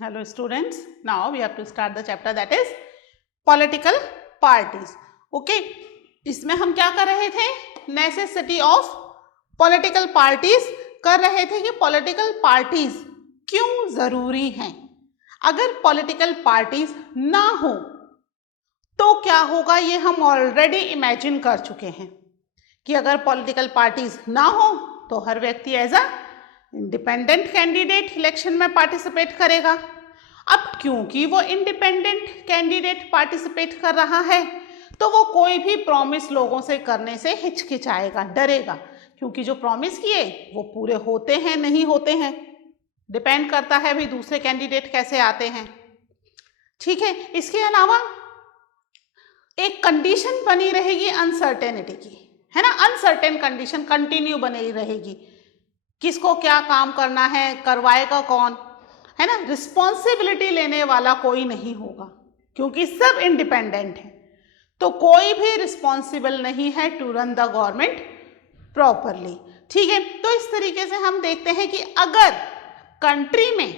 Hello students, now we have to start the chapter that is political parties. Okay, इसमें हम क्या कर रहे थे? Necessity of political parties कर रहे थे कि political parties क्यों जरूरी हैं. अगर political parties ना हो तो क्या होगा ये हम ऑलरेडी इमेजिन कर चुके हैं कि अगर political parties ना हो तो हर व्यक्ति as a independent candidate election में पार्टिसिपेट करेगा. अब क्योंकि वो इंडिपेंडेंट कैंडिडेट पार्टिसिपेट कर रहा है तो वो कोई भी प्रॉमिस लोगों से करने से हिचकिचाएगा, डरेगा, क्योंकि जो प्रॉमिस किए वो पूरे होते हैं नहीं होते हैं, डिपेंड करता है भी दूसरे कैंडिडेट कैसे आते हैं. ठीक है, इसके अलावा एक कंडीशन बनी रहेगी अनसर्टेनिटी की, है ना. अनसर्टेन कंडीशन कंटिन्यू बनी रहेगी. किसको क्या काम करना है, करवाएगा कौन, है ना. रिस्पॉन्सिबिलिटी लेने वाला कोई नहीं होगा क्योंकि सब इंडिपेंडेंट है, तो कोई भी रिस्पॉन्सिबल नहीं है to run the government properly. ठीक है, तो इस तरीके से हम देखते हैं कि अगर कंट्री में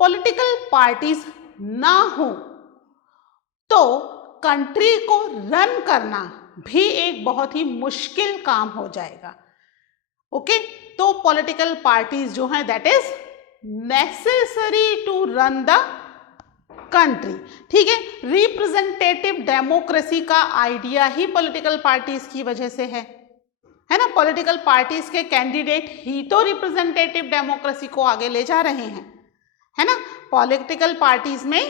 पॉलिटिकल पार्टीज ना हो तो कंट्री को रन करना भी एक बहुत ही मुश्किल काम हो जाएगा. ओके, तो पॉलिटिकल पार्टीज जो हैं that is necessary to run the country. ठीक है, रिप्रेजेंटेटिव डेमोक्रेसी का आइडिया ही पॉलिटिकल पार्टीज की वजह से है ना. पॉलिटिकल पार्टीज के कैंडिडेट ही तो रिप्रेजेंटेटिव डेमोक्रेसी को आगे ले जा रहे हैं, है ना. पॉलिटिकल पार्टीज में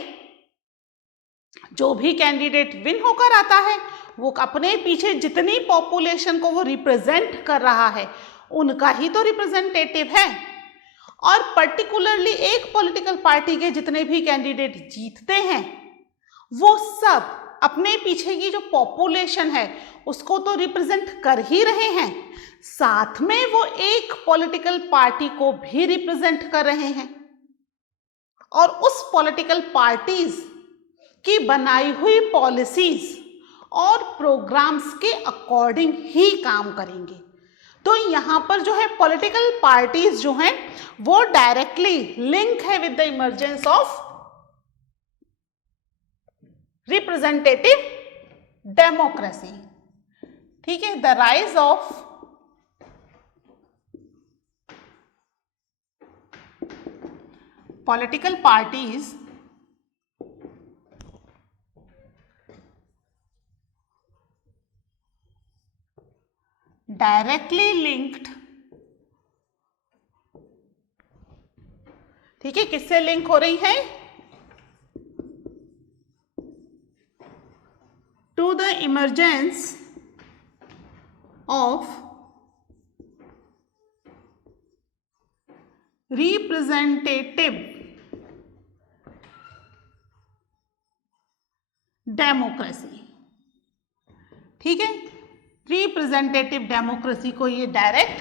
जो भी कैंडिडेट विन होकर आता है वो अपने पीछे जितनी पॉपुलेशन को वो रिप्रेजेंट कर रहा है उनका ही तो रिप्रेजेंटेटिव है. और पर्टिकुलरली एक पॉलिटिकल पार्टी के जितने भी कैंडिडेट जीतते हैं वो सब अपने पीछे की जो पॉपुलेशन है उसको तो रिप्रेजेंट कर ही रहे हैं, साथ में वो एक पॉलिटिकल पार्टी को भी रिप्रेजेंट कर रहे हैं और उस पॉलिटिकल पार्टीज की बनाई हुई पॉलिसीज और प्रोग्राम्स के अकॉर्डिंग ही काम करेंगे. तो यहाँ पर जो है पॉलिटिकल पार्टीज जो हैं वो डायरेक्टली लिंक है with the emergence of representative democracy. ठीक है, the rise of political parties directly linked. ठीक है, किससे लिंक हो रही है? To the emergence of representative democracy. ठीक है, रिप्रेजेंटेटिव डेमोक्रेसी को ये डायरेक्ट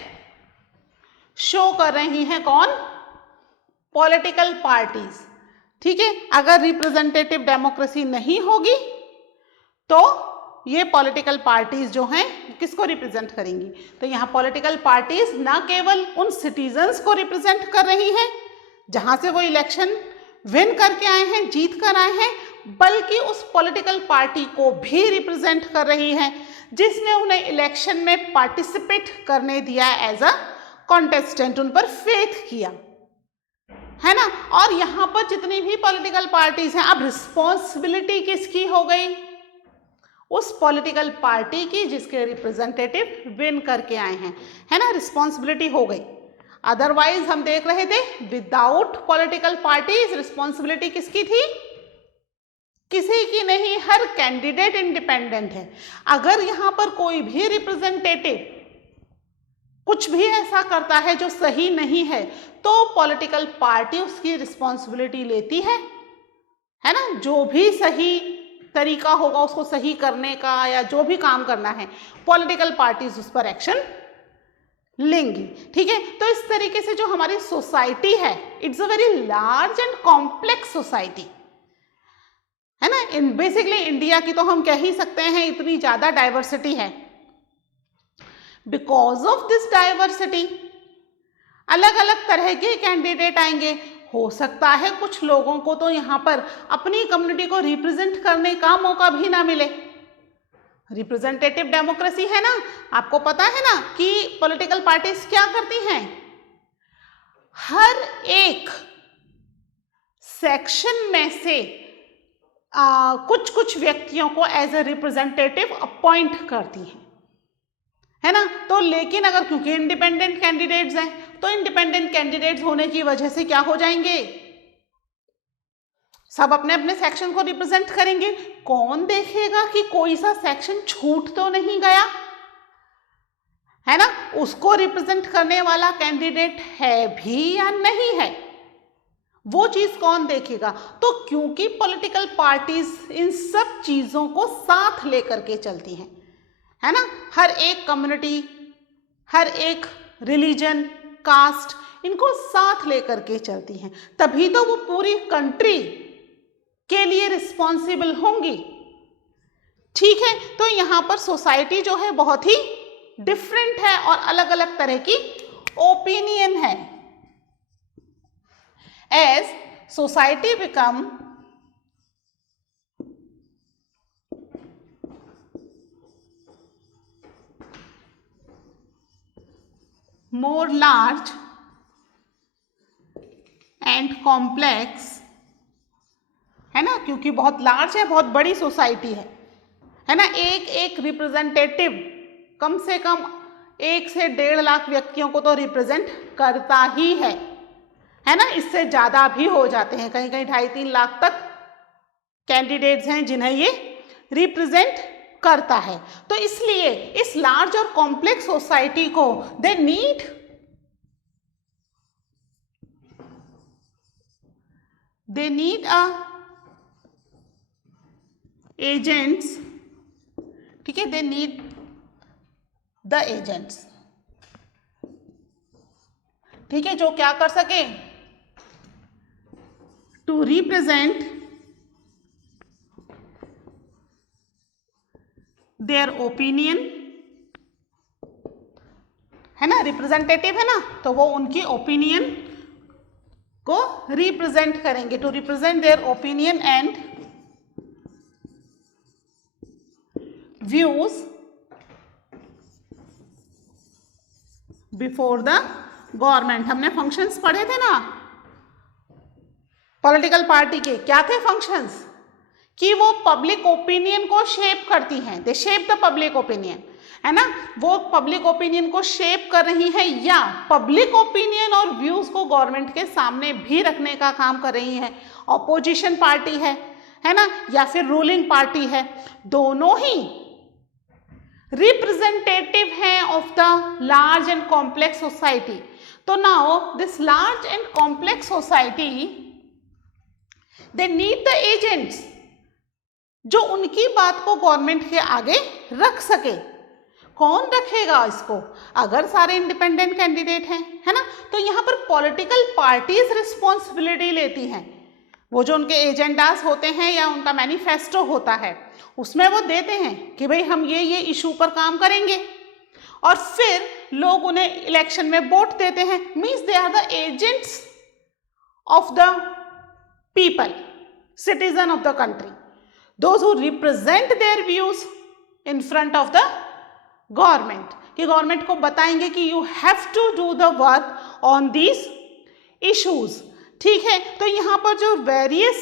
शो कर रही हैं कौन? Political parties. ठीक है, अगर रिप्रेजेंटेटिव डेमोक्रेसी नहीं होगी तो ये पॉलिटिकल पार्टीज जो हैं किसको रिप्रेजेंट करेंगी? तो यहाँ पॉलिटिकल पार्टीज ना केवल उन सिटीजन्स को रिप्रेजेंट कर रही हैं जहां से वो इलेक्शन विन करके आए हैं, जीत कर आए हैं, बल्कि उस पॉलिटिकल पार्टी को भी रिप्रेजेंट कर रही हैं जिसने उन्हें इलेक्शन में पार्टिसिपेट करने दिया एज अ कॉन्टेस्टेंट, उन पर फेथ किया, है ना. और यहाँ पर जितनी भी पॉलिटिकल पार्टीज हैं, अब रिस्पॉन्सिबिलिटी किसकी हो गई? उस पॉलिटिकल पार्टी की जिसके रिप्रेजेंटेटिव विन करके आए हैं, है ना. रिस्पॉन्सिबिलिटी हो गई. अदरवाइज हम देख रहे थे विदाउट पॉलिटिकल पार्टीज रिस्पॉन्सिबिलिटी किसकी थी? किसी की नहीं, हर कैंडिडेट इंडिपेंडेंट है. अगर यहाँ पर कोई भी रिप्रेजेंटेटिव कुछ भी ऐसा करता है जो सही नहीं है तो पॉलिटिकल पार्टी उसकी रिस्पॉन्सिबिलिटी लेती है ना. जो भी सही तरीका होगा उसको सही करने का या जो भी काम करना है पॉलिटिकल पार्टीज उस पर एक्शन लेंगी. ठीक है, तो इस तरीके से जो हमारी सोसाइटी है it's a very large and complex society, है ना. इन बेसिकली इंडिया की तो हम कह ही सकते हैं इतनी ज्यादा डाइवर्सिटी है. बिकॉज ऑफ दिस डाइवर्सिटी अलग अलग तरह के कैंडिडेट आएंगे, हो सकता है कुछ लोगों को तो यहाँ पर अपनी कम्युनिटी को रिप्रेजेंट करने का मौका भी ना मिले। रिप्रेजेंटेटिव डेमोक्रेसी है ना, आपको पता है ना कि पॉलिटिकल पार्टीज क्या करती हैं, हर एक सेक्शन में से कुछ कुछ व्यक्तियों को एज ए रिप्रेजेंटेटिव अपॉइंट करती हैं, है ना। तो लेकिन अगर क्योंकि इंडिपेंडेंट कैंडिडेट्स हैं तो इंडिपेंडेंट कैंडिडेट्स होने की वजह से क्या हो जाएंगे, सब अपने अपने सेक्शन को रिप्रेजेंट करेंगे। कौन देखेगा कि कोई सा सेक्शन छूट तो नहीं गया, है ना, उसको रिप्रेजेंट करने वाला कैंडिडेट है भी या नहीं है, वो चीज कौन देखेगा। तो क्योंकि पॉलिटिकल पार्टीज इन सब चीजों को साथ लेकर के चलती हैं, है ना, हर एक कम्युनिटी, हर एक रिलीजन, कास्ट, इनको साथ लेकर के चलती हैं, तभी तो वो पूरी कंट्री के लिए रिस्पॉन्सिबल होंगी। ठीक है, तो यहां पर सोसाइटी जो है बहुत ही डिफरेंट है और अलग अलग तरह की ओपिनियन है। As society become more large and complex, है ना, क्योंकि बहुत लार्ज है, बहुत बड़ी सोसाइटी है ना, एक एक रिप्रेजेंटेटिव कम से कम 1 से 1.5 लाख व्यक्तियों को तो रिप्रेजेंट करता ही है ना, इससे ज़्यादा भी हो जाते हैं, कहीं कहीं 2.5-3 लाख तक कैंडिडेट्स हैं जिन्हें ये रिप्रेजेंट करता है। तो इसलिए इस लार्ज और कॉम्प्लेक्स सोसाइटी को दे नीड अ एजेंट्स, ठीक है, दे नीड द एजेंट्स, ठीक है, जो क्या कर सके, टू रिप्रेजेंट देयर ओपिनियन, है ना, रिप्रेजेंटेटिव है ना, तो वो उनकी ओपिनियन को रिप्रेजेंट करेंगे, to represent their opinion and views before the government. हमने फंक्शंस पढ़े थे ना पॉलिटिकल पार्टी के, क्या थे फंक्शंस, कि वो पब्लिक ओपिनियन को शेप करती हैं, दे शेप द पब्लिक ओपिनियन, है ना, वो पब्लिक ओपिनियन को शेप कर रही है या पब्लिक ओपिनियन और व्यूज को गवर्नमेंट के सामने भी रखने का काम कर रही है। ऑपोजिशन पार्टी है ना, या फिर रूलिंग पार्टी है, दोनों ही रिप्रेजेंटेटिव हैं of the large and complex society. तो now this large and complex society they need the agents जो उनकी बात को गवर्नमेंट के आगे रख सके। कौन रखेगा इसको, अगर सारे इंडिपेंडेंट कैंडिडेट हैं, है ना, तो यहाँ पर पॉलिटिकल पार्टीज रिस्पॉन्सिबिलिटी लेती हैं, वो जो उनके एजेंडास होते हैं या उनका मैनिफेस्टो होता है उसमें वो देते हैं कि भाई हम ये इशू पर काम करेंगे, और फिर लोग उन्हें इलेक्शन में वोट देते हैं, means they are the agents of the people, citizen of the country, those who represent their views in front of the government, कि गवर्नमेंट को बताएंगे कि you have to do the work on these issues। ठीक है, तो यहाँ पर जो वेरियस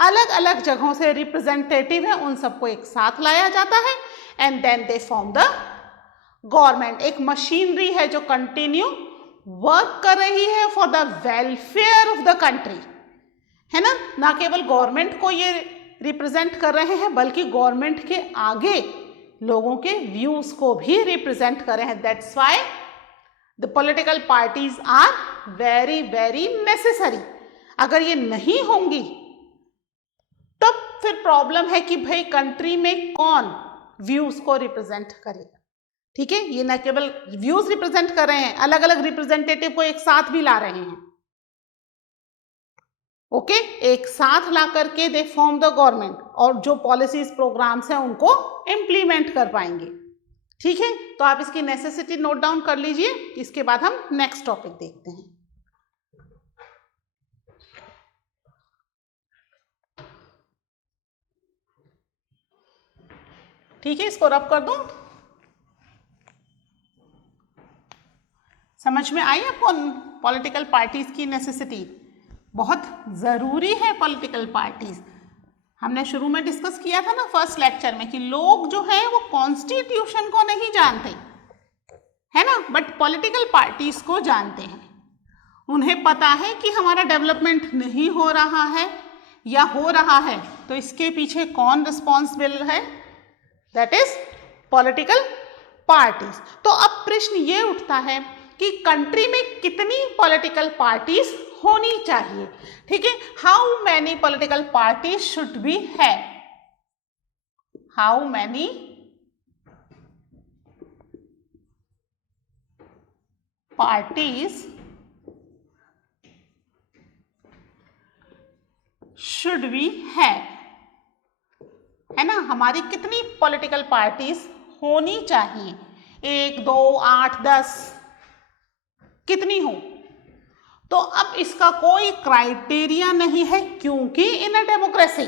अलग अलग जगहों से रिप्रेजेंटेटिव हैं उन सबको एक साथ लाया जाता है and then they form the government. एक मशीनरी है जो कंटिन्यू वर्क कर रही है for the welfare of the country, है ना केवल गवर्नमेंट को ये रिप्रेजेंट कर रहे हैं बल्कि गवर्नमेंट के आगे लोगों के व्यूज को भी रिप्रेजेंट कर रहे हैं। That's why the political parties are very very necessary. अगर ये नहीं होंगी तब फिर प्रॉब्लम है कि भाई कंट्री में कौन व्यूज को रिप्रेजेंट करेगा। ठीक है, ये न केवल व्यूज रिप्रेजेंट कर रहे हैं, अलग अलग रिप्रेजेंटेटिव को एक साथ भी ला रहे हैं। ओके, एक साथ ला करके दे फॉर्म द गवर्नमेंट और जो पॉलिसीज प्रोग्राम्स हैं उनको इम्प्लीमेंट कर पाएंगे। ठीक है, तो आप इसकी नेसेसिटी नोट डाउन कर लीजिए, इसके बाद हम नेक्स्ट टॉपिक देखते हैं। ठीक है, इसको रब कर दूं। समझ में आई आपको पॉलिटिकल पार्टीज की नेसेसिटी? बहुत ज़रूरी है पॉलिटिकल पार्टीज। हमने शुरू में डिस्कस किया था ना फर्स्ट लेक्चर में कि लोग जो है वो कॉन्स्टिट्यूशन को नहीं जानते है ना, बट पॉलिटिकल पार्टीज को जानते हैं। उन्हें पता है कि हमारा डेवलपमेंट नहीं हो रहा है या हो रहा है तो इसके पीछे कौन रिस्पॉन्सिबल है, दैट इज पॉलिटिकल पार्टीज। तो अब प्रश्न ये उठता है कि कंट्री में कितनी पॉलिटिकल पार्टीज होनी चाहिए। ठीक है, how many political parties should be है, how many parties should be है ना, हमारी कितनी पॉलिटिकल पार्टीज होनी चाहिए, 1, 2, 8, 10 कितनी हो। तो अब इसका कोई क्राइटेरिया नहीं है, क्योंकि in a democracy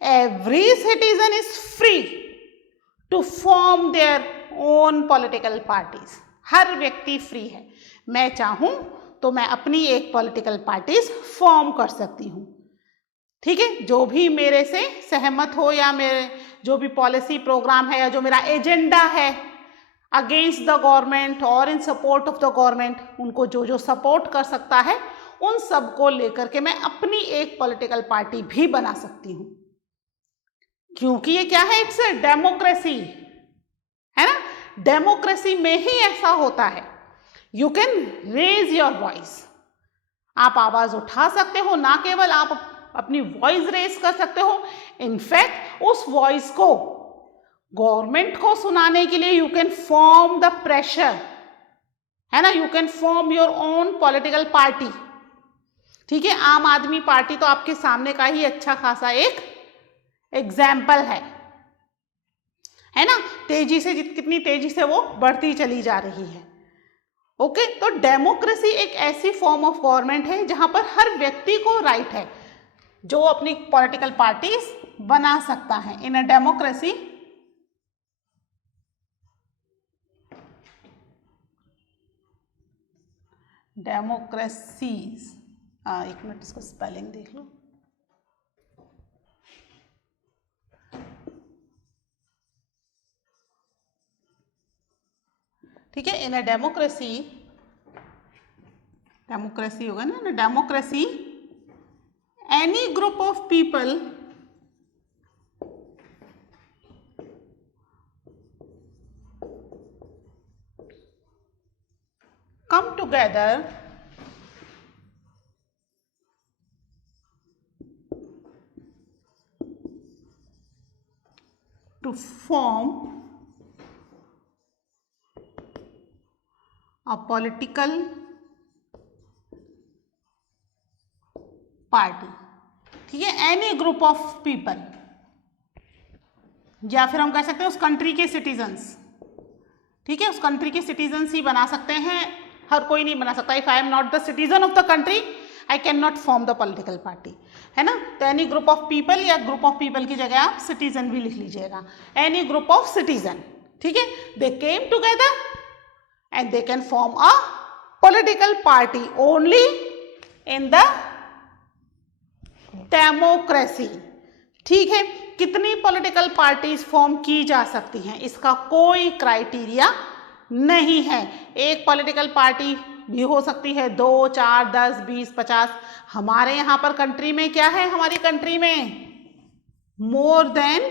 every citizen is free to form their own political parties. हर व्यक्ति फ्री है, मैं चाहूं तो मैं अपनी एक पॉलिटिकल पार्टीज फॉर्म कर सकती हूं। ठीक है, जो भी मेरे से सहमत हो या मेरे जो भी पॉलिसी प्रोग्राम है या जो मेरा एजेंडा है अगेंस्ट द गवर्नमेंट और इन सपोर्ट ऑफ द गवर्नमेंट, उनको जो जो सपोर्ट कर सकता है उन सब को लेकर के मैं अपनी एक पॉलिटिकल पार्टी भी बना सकती हूँ, क्योंकि ये क्या है, इट्स ए डेमोक्रेसी है ना। डेमोक्रेसी में ही ऐसा होता है, you can raise your voice, आप आवाज उठा सकते हो, ना केवल आप अपनी वॉइस रेज कर सकते हो, इनफैक्ट उस वॉइस को गवर्नमेंट को सुनाने के लिए you can form the pressure है ना, you can form your own political party. ठीक है, आम आदमी पार्टी तो आपके सामने का ही अच्छा खासा एक एग्जाम्पल है ना, तेजी से कितनी तेजी से वो बढ़ती चली जा रही है। ओके, तो डेमोक्रेसी एक ऐसी फॉर्म ऑफ गवर्नमेंट है जहां पर हर व्यक्ति को राइट है जो अपनी पॉलिटिकल पार्टीज बना सकता है। इन अ डेमोक्रेसी डेमोक्रेसीज, एक मिनट इसको स्पेलिंग देख लो। ठीक है, इन अ डेमोक्रेसी, डेमोक्रेसी होगा ना, democracy any group of people come together to form a political party. ठीक है, एनी ग्रुप ऑफ पीपल, या फिर हम कह सकते हैं उस कंट्री के सिटीजन्स। ठीक है, उस कंट्री के सिटीजन्स ही बना सकते हैं, हर कोई नहीं बना सकता। If I am not the citizen of the country I can not form the political party, है ना। तो एनी ग्रुप ऑफ पीपल, या ग्रुप ऑफ पीपल की जगह आप सिटीजन भी लिख लीजिएगा, एनी ग्रुप ऑफ सिटीजन। ठीक है, they came together and they can form a political party only in the democracy. ठीक है, कितनी पॉलिटिकल पार्टीज फॉर्म की जा सकती हैं, इसका कोई क्राइटेरिया नहीं है। एक पॉलिटिकल पार्टी भी हो सकती है 2, 4, 10, 20, 50। हमारे यहाँ पर कंट्री में क्या है, हमारी कंट्री में more than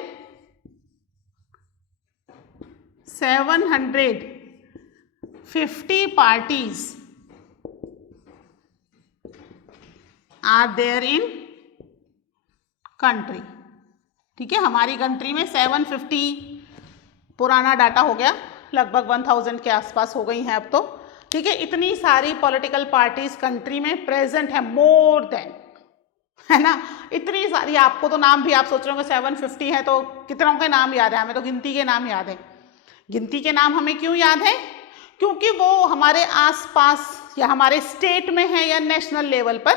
750 parties are there in country. ठीक है, हमारी कंट्री में 750, पुराना डाटा हो गया, लगभग 1000 के आसपास हो गई हैं अब तो। ठीक है, इतनी सारी पॉलिटिकल पार्टीज कंट्री में प्रेजेंट है, मोर देन, है ना, इतनी सारी। आपको तो नाम भी, आप सोच रहे होंगे 750 है तो कितनों के नाम याद है, हमें तो गिनती के नाम याद है। गिनती के नाम हमें क्यों याद है, क्योंकि वो हमारे आसपास या हमारे स्टेट में है या नेशनल लेवल पर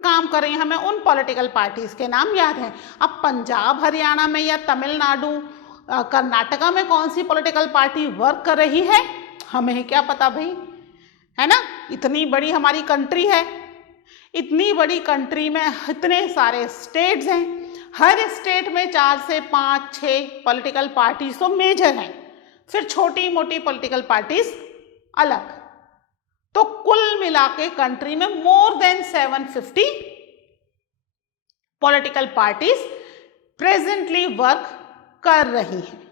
काम कर रही हैं, हमें उन पॉलिटिकल पार्टीज के नाम याद हैं। अब पंजाब हरियाणा में या तमिलनाडु कर्नाटका में कौन सी पॉलिटिकल पार्टी वर्क कर रही है, हमें क्या पता भाई, है ना। इतनी बड़ी हमारी कंट्री है, इतनी बड़ी कंट्री में इतने सारे स्टेट्स हैं, हर स्टेट में 4 से 5, 6 पॉलिटिकल पार्टीज तो मेजर हैं, फिर छोटी मोटी पॉलिटिकल पार्टीज अलग। तो कुल मिला के कंट्री में more than 750 political parties presently work कर रही हैं।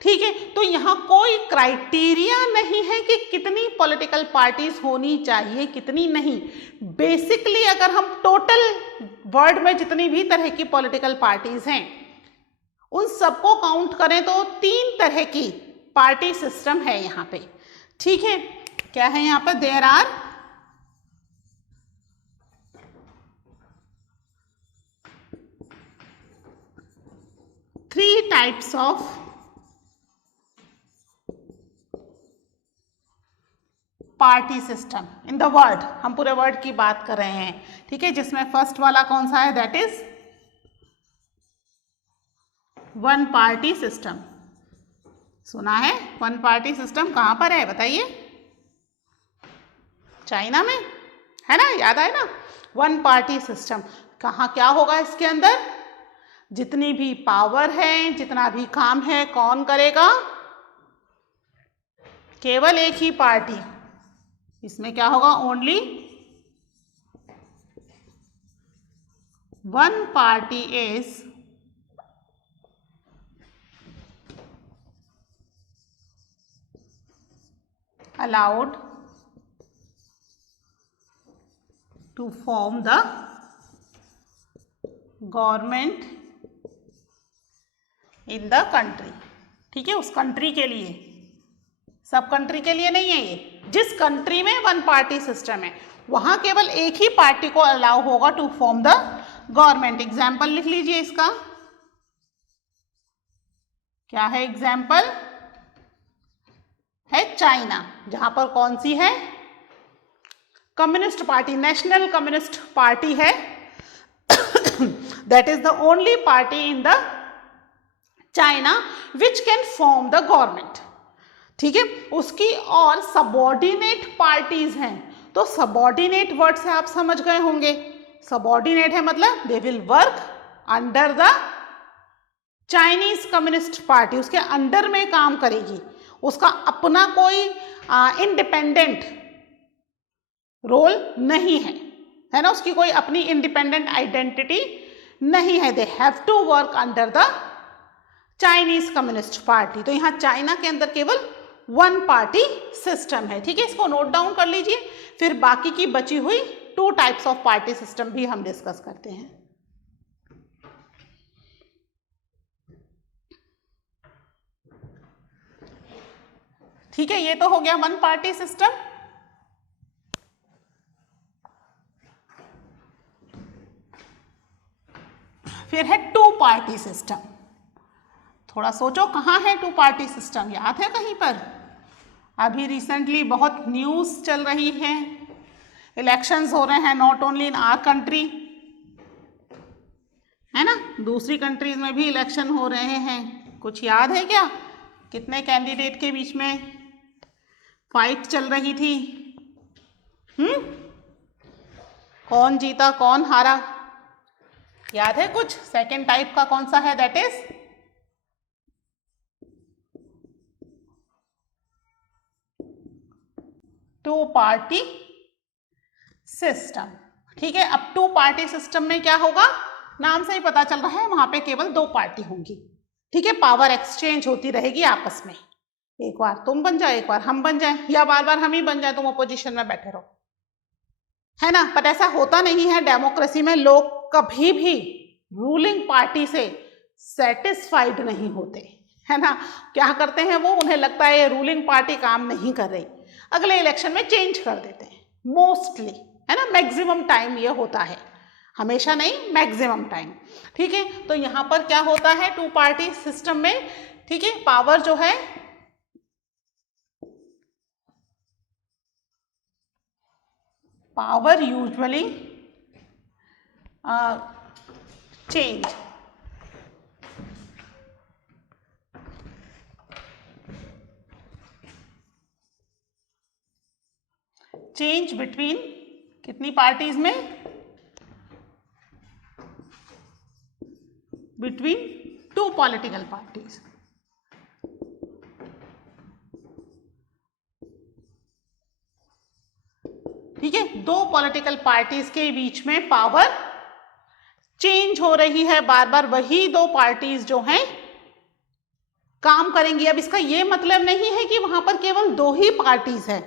ठीक है, तो यहां कोई क्राइटेरिया नहीं है कि कितनी पॉलिटिकल पार्टीज होनी चाहिए, कितनी नहीं। बेसिकली अगर हम टोटल वर्ल्ड में जितनी भी तरह की पॉलिटिकल पार्टीज हैं उन सबको काउंट करें तो 3 तरह की पार्टी सिस्टम है यहाँ पे। ठीक है, क्या है यहाँ पर, there are 3 types of party system in the world. हम पूरे वर्ल्ड की बात कर रहे हैं, ठीक है, जिसमें फर्स्ट वाला कौन सा है, that is one party system. सुना है वन पार्टी सिस्टम, कहां पर है बताइए, चाइना में, है ना, याद आए ना। वन पार्टी सिस्टम कहाँ, क्या होगा इसके अंदर, जितनी भी पावर है, जितना भी काम है, कौन करेगा, केवल एक ही पार्टी। इसमें क्या होगा, only one party is allowed to form the government in the country। ठीक है, उस कंट्री के लिए, सब कंट्री के लिए नहीं है ये। जिस कंट्री में वन पार्टी सिस्टम है वहां केवल एक ही पार्टी को अलाउ होगा to form the government. Example लिख लीजिए इसका, क्या है एग्जाम्पल, है चाइना, जहां पर कौन सी है, communist party, national communist party है। That is the only party in the China which can form the government. ठीक है, उसकी और सबऑर्डिनेट पार्टीज हैं। तो सबऑर्डिनेट वर्ड से आप समझ गए होंगे, सबऑर्डिनेट है मतलब they will work under the Chinese Communist party, उसके अंडर में काम करेगी, उसका अपना कोई इंडिपेंडेंट रोल नहीं है ना, उसकी कोई अपनी इंडिपेंडेंट आइडेंटिटी नहीं है। They have to work under the Chinese Communist Party. तो यहाँ चाइना के अंदर केवल वन पार्टी सिस्टम है। ठीक है, इसको नोट डाउन कर लीजिए, फिर बाकी की बची हुई 2 टाइप्स ऑफ पार्टी सिस्टम भी हम डिस्कस करते हैं। ठीक है, ये तो हो गया वन पार्टी सिस्टम। फिर है 2 पार्टी सिस्टम। थोड़ा सोचो कहाँ है 2 पार्टी सिस्टम, याद है कहीं पर? अभी रिसेंटली बहुत न्यूज़ चल रही है, इलेक्शंस हो रहे हैं not only in our country, है ना, दूसरी कंट्रीज में भी इलेक्शन हो रहे हैं। कुछ याद है क्या, कितने कैंडिडेट के बीच में फाइट चल रही थी? कौन जीता कौन हारा, याद है कुछ? सेकेंड टाइप का कौन सा है, that is two party system. ठीक है, अब 2 पार्टी सिस्टम में क्या होगा, नाम से ही पता चल रहा है वहां पे केवल 2 पार्टी होंगी। ठीक है, पावर एक्सचेंज होती रहेगी आपस में, एक बार तुम बन जाओ, एक बार हम बन जाए, या बार बार हम ही बन जाए, तुम अपोजिशन में बैठे रहो, है ना। पर ऐसा होता नहीं है डेमोक्रेसी में, लोग कभी भी रूलिंग पार्टी से सेटिस्फाइड नहीं होते, है ना। क्या करते हैं वो, उन्हें लगता है ये रूलिंग पार्टी काम नहीं कर रही, अगले इलेक्शन में चेंज कर देते हैं मोस्टली, है ना। मैक्सिमम टाइम ये होता है, हमेशा नहीं, मैक्सिमम टाइम। ठीक है, तो यहां पर क्या होता है 2 पार्टी सिस्टम में, ठीक है, पावर जो है power usually change change between कितनी पार्टीज में, बिटवीन टू पॉलिटिकल पार्टीज। ठीक है, दो पॉलिटिकल पार्टीज के बीच में पावर चेंज हो रही है बार बार, वही दो पार्टीज जो हैं काम करेंगी। अब इसका ये मतलब नहीं है कि वहां पर केवल दो ही पार्टीज हैं,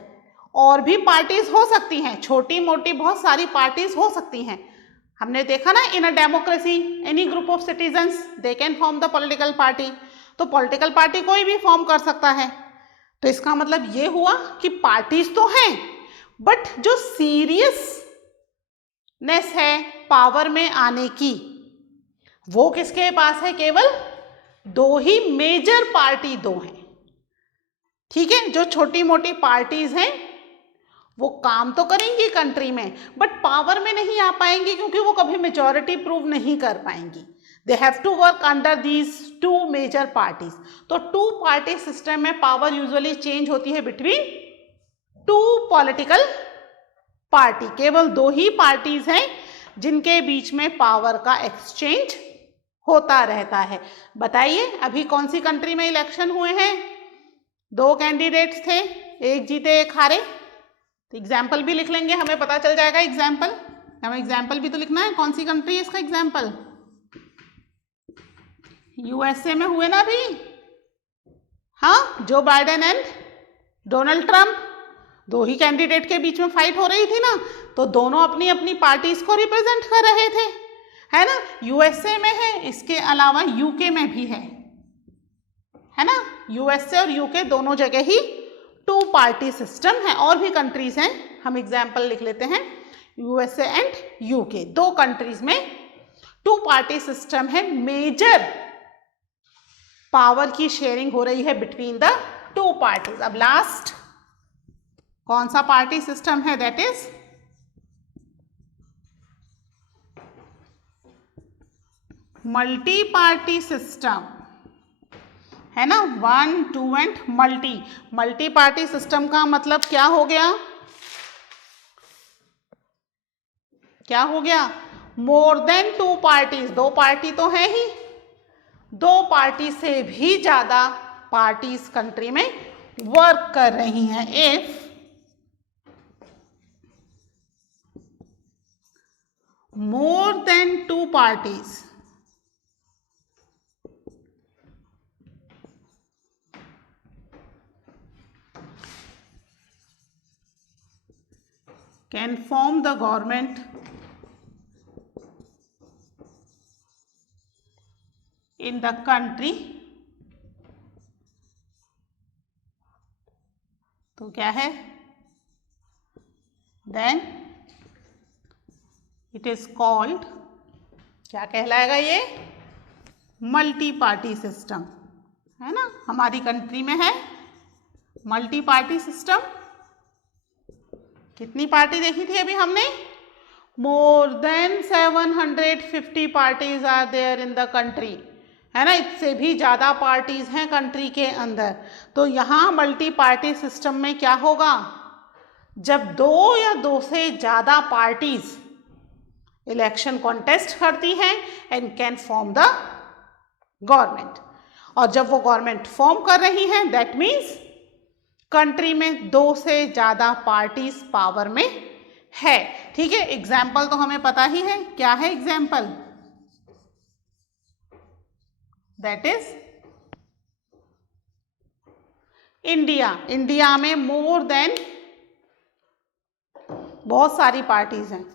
और भी पार्टीज हो सकती हैं, छोटी मोटी बहुत सारी पार्टीज हो सकती हैं। हमने देखा ना, in a democracy any group of citizens they can form the political party. तो पॉलिटिकल पार्टी कोई भी फॉर्म कर सकता है। तो इसका मतलब ये हुआ कि पार्टीज तो हैं, बट जो सीरियसनेस है पावर में आने की, वो किसके पास है? केवल दो ही मेजर पार्टी दो हैं। ठीक है, जो छोटी मोटी पार्टीज हैं वो काम तो करेंगी कंट्री में, बट पावर में नहीं आ पाएंगी, क्योंकि वो कभी मेजॉरिटी प्रूव नहीं कर पाएंगी। They have to work under these two major parties. तो टू पार्टी सिस्टम में पावर यूजुअली चेंज होती है बिटवीन टू पॉलिटिकल पार्टी। केवल दो ही पार्टीज हैं जिनके बीच में पावर का एक्सचेंज होता रहता है। बताइए, अभी कौन सी कंट्री में इलेक्शन हुए हैं? दो कैंडिडेट्स थे, एक जीते एक हारे। तो एग्जाम्पल भी लिख लेंगे, हमें पता चल जाएगा एग्जाम्पल। हमें एग्जाम्पल भी तो लिखना है, कौन सी कंट्री है इसका एग्जाम्पल? यूएसए में हुए ना अभी, हाँ, Joe Biden and Donald Trump, दो ही कैंडिडेट के बीच में फाइट हो रही थी ना, तो दोनों अपनी अपनी पार्टीज को रिप्रेजेंट कर रहे थे, है ना। यूएसए में है, इसके अलावा यूके में भी है ना। यूएसए और यूके दोनों जगह ही टू पार्टी सिस्टम है। और भी कंट्रीज हैं, हम एग्जाम्पल लिख लेते हैं। यूएसए एंड यूके, दो कंट्रीज में टू पार्टी सिस्टम है। मेजर पावर की शेयरिंग हो रही है बिटवीन द टू पार्टीज। अब लास्ट कौन सा पार्टी सिस्टम है? That is multi party system, है ना। 1, 2 and multi. Multi party system का मतलब क्या हो गया? क्या हो गया? More than two parties. दो पार्टी तो है ही, दो पार्टी से भी ज्यादा पार्टीज कंट्री में वर्क कर रही हैं। If more than two parties can form the government in the country, तो क्या है? then इट इज कॉल्ड, क्या कहलाएगा ये? मल्टी पार्टी सिस्टम, है ना। हमारी कंट्री में है मल्टी पार्टी सिस्टम। कितनी पार्टी देखी थी अभी हमने? More than 750 parties are there in the country, है ना। इससे भी ज़्यादा पार्टीज हैं कंट्री के अंदर। तो यहाँ मल्टी पार्टी सिस्टम में क्या होगा? जब दो या दो से ज़्यादा पार्टीज इलेक्शन कॉन्टेस्ट करती हैं and can form the government, और जब वो गवर्नमेंट फॉर्म कर रही हैं, दैट मीन्स कंट्री में दो से ज़्यादा पार्टीज पावर में है। ठीक है, एग्जाम्पल तो हमें पता ही है, क्या है example? That is India. India में मोर देन बहुत सारी पार्टीज हैं,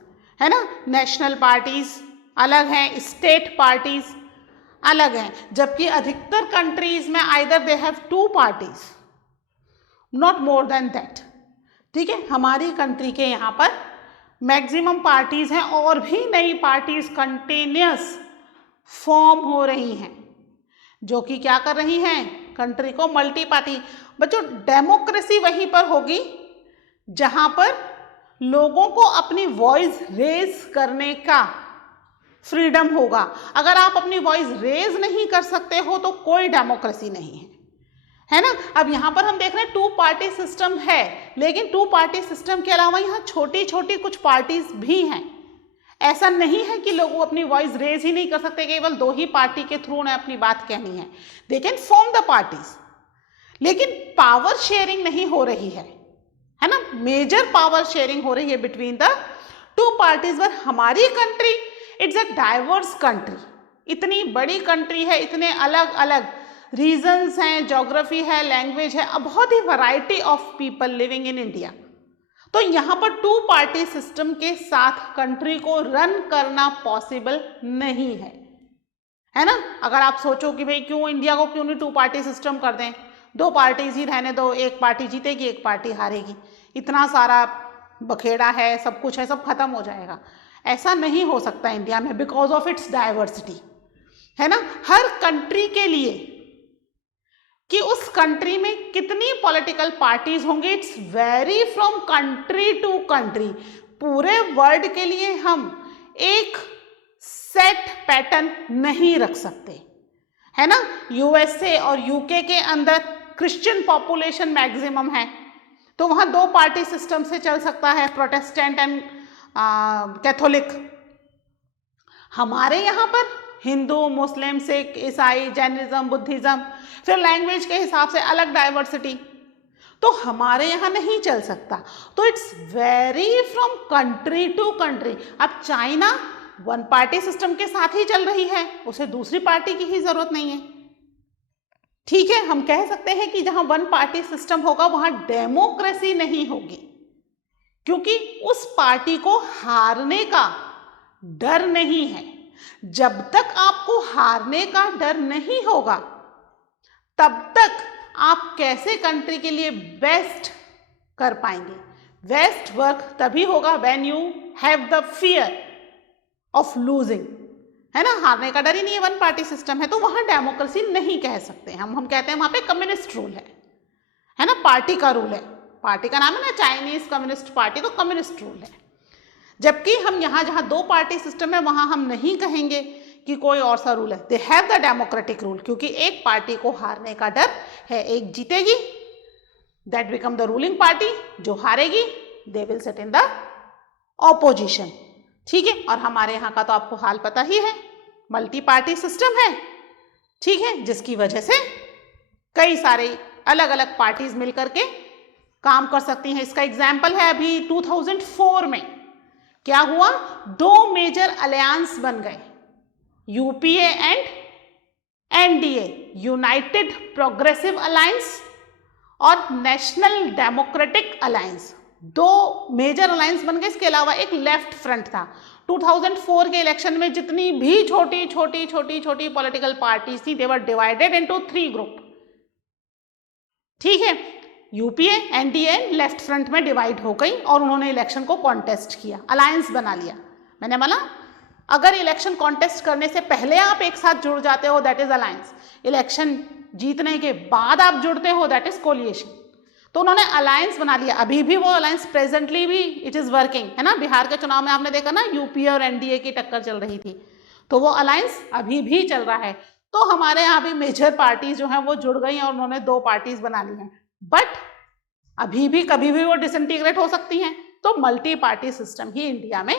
है ना। नेशनल पार्टीज अलग हैं, स्टेट पार्टीज अलग हैं, जबकि अधिकतर कंट्रीज में either they have two parties, not more than that. ठीक है, हमारी कंट्री के यहाँ पर मैक्सिमम पार्टीज हैं, और भी नई पार्टीज कंटिन्यूस फॉर्म हो रही हैं, जो कि क्या कर रही हैं? कंट्री को मल्टी पार्टी। बच्चों, डेमोक्रेसी वहीं पर होगी जहाँ पर लोगों को अपनी वॉइस रेज करने का फ्रीडम होगा। अगर आप अपनी वॉइस रेज नहीं कर सकते हो तो कोई डेमोक्रेसी नहीं है ना। अब यहाँ पर हम देख रहे हैं 2 पार्टी सिस्टम है, लेकिन 2 पार्टी सिस्टम के अलावा यहाँ छोटी छोटी कुछ पार्टीज भी हैं। ऐसा नहीं है कि लोग अपनी वॉइस रेज ही नहीं कर सकते, केवल 2 ही पार्टी के थ्रू उन्हें अपनी बात कहनी है। दे कैन फॉर्म द पार्टीज, लेकिन पावर शेयरिंग नहीं हो रही है ना। मेजर पावर शेयरिंग हो रही है बिटवीन द 2 पार्टीज। पर हमारी country it's a diverse country, इतनी बड़ी कंट्री है, इतने अलग अलग रीजन्स हैं, ज्योग्राफी है, लैंग्वेज है, बहुत ही variety of people living in India. तो यहाँ पर 2 पार्टी सिस्टम के साथ कंट्री को रन करना पॉसिबल नहीं है ना। अगर आप सोचो कि भाई क्यों इंडिया को क्यों नहीं 2 पार्टी सिस्टम कर दें, 2 पार्टीज ही रहने दो, एक पार्टी जीतेगी एक पार्टी हारेगी, इतना सारा बखेड़ा है, सब कुछ है, सब खत्म हो जाएगा। ऐसा नहीं हो सकता इंडिया में बिकॉज ऑफ इट्स डाइवर्सिटी, है ना। हर कंट्री के लिए कि उस कंट्री में कितनी पॉलिटिकल पार्टीज होंगी, it's vary from country to country. पूरे वर्ल्ड के लिए हम एक सेट पैटर्न नहीं रख सकते, है ना। यूएसए और यूके के अंदर क्रिश्चियन पॉपुलेशन मैक्सिमम है, तो वहाँ 2 पार्टी सिस्टम से चल सकता है, प्रोटेस्टेंट एंड कैथोलिक। हमारे यहाँ पर हिंदू, मुस्लिम, सिख, ईसाई, जैनिज्म, बुद्धिज्म, फिर लैंग्वेज के हिसाब से अलग डाइवर्सिटी, तो हमारे यहाँ नहीं चल सकता। तो it's vary from country to country. अब चाइना 1 पार्टी सिस्टम के साथ ही चल रही है, उसे दूसरी पार्टी की ही जरूरत नहीं है। ठीक है, हम कह सकते हैं कि जहां 1 पार्टी सिस्टम होगा वहां डेमोक्रेसी नहीं होगी, क्योंकि उस पार्टी को हारने का डर नहीं है। जब तक आपको हारने का डर नहीं होगा तब तक आप कैसे कंट्री के लिए बेस्ट कर पाएंगे। बेस्ट वर्क तभी होगा when you have the fear of losing, है ना। हारने का डर ही नहीं है, 1 पार्टी सिस्टम है, तो वहां डेमोक्रेसी नहीं कह सकते हम कहते हैं वहां पे कम्युनिस्ट रूल है ना, पार्टी का रूल है। पार्टी का नाम है ना चाइनीज कम्युनिस्ट पार्टी, तो कम्युनिस्ट रूल है। जबकि हम यहाँ जहाँ 2 पार्टी सिस्टम है वहाँ हम नहीं कहेंगे कि कोई और सा रूल है। They have the democratic rule, क्योंकि एक पार्टी को हारने का डर है, एक जीतेगी, that become the ruling party, जो हारेगी they will sit in the opposition. ठीक है, और हमारे यहाँ का तो आपको हाल पता ही है, मल्टी पार्टी सिस्टम है, ठीक है, जिसकी वजह से कई सारे अलग अलग पार्टीज मिलकर के काम कर सकती हैं। इसका एग्जाम्पल है अभी 2004 में क्या हुआ, 2 मेजर अलायंस बन गए, UPA and NDA, united progressive alliance और national democratic alliance. 2 major alliance बन गए। इसके अलावा एक लेफ्ट फ्रंट था। 2004 के इलेक्शन में जितनी भी छोटी छोटी पॉलिटिकल पार्टीज थी, दे वर डिवाइडेड इनटू 3 ग्रुप। ठीक है, यूपीए, एनडीए लेफ्ट फ्रंट में डिवाइड हो गई और उन्होंने इलेक्शन को कॉन्टेस्ट किया, अलायंस बना लिया। मैंने बोला अगर इलेक्शन कॉन्टेस्ट करने से पहले आप एक साथ जुड़ जाते हो दैट इज अलायंस, इलेक्शन जीतने के बाद आप जुड़ते हो दैट इज कोलिएशन। तो उन्होंने अलायंस बना लिया। अभी भी वो अलायंस प्रेजेंटली भी इट इज वर्किंग, है ना। बिहार के चुनाव में आपने देखा ना, यूपीए और एनडीए की टक्कर चल रही थी, तो वो अलायंस अभी भी चल रहा है। तो हमारे यहाँ भी मेजर पार्टीज जो हैं वो जुड़ गई और उन्होंने 2 पार्टीज बना ली हैं, बट अभी भी कभी भी वो डिसइंटीग्रेट हो सकती हैं। तो मल्टी पार्टी सिस्टम ही इंडिया में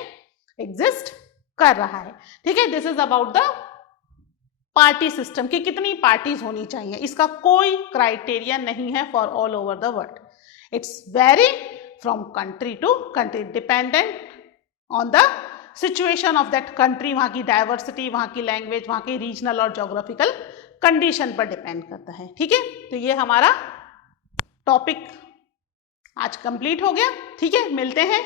एग्जिस्ट कर रहा है। ठीक है, this is about the party system कि कितनी पार्टीज होनी चाहिए। इसका कोई क्राइटेरिया नहीं है for all over the world. It's vary from country to country, dependent on the situation of that country, वहाँ की डाइवर्सिटी, वहाँ की लैंग्वेज, वहाँ की रीजनल और जोग्राफिकल कंडीशन पर डिपेंड करता है। ठीक है, तो ये हमारा टॉपिक आज कंप्लीट हो गया। ठीक है, मिलते हैं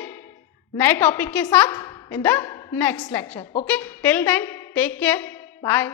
नए टॉपिक के साथ in the next lecture. Okay, till then take care, bye.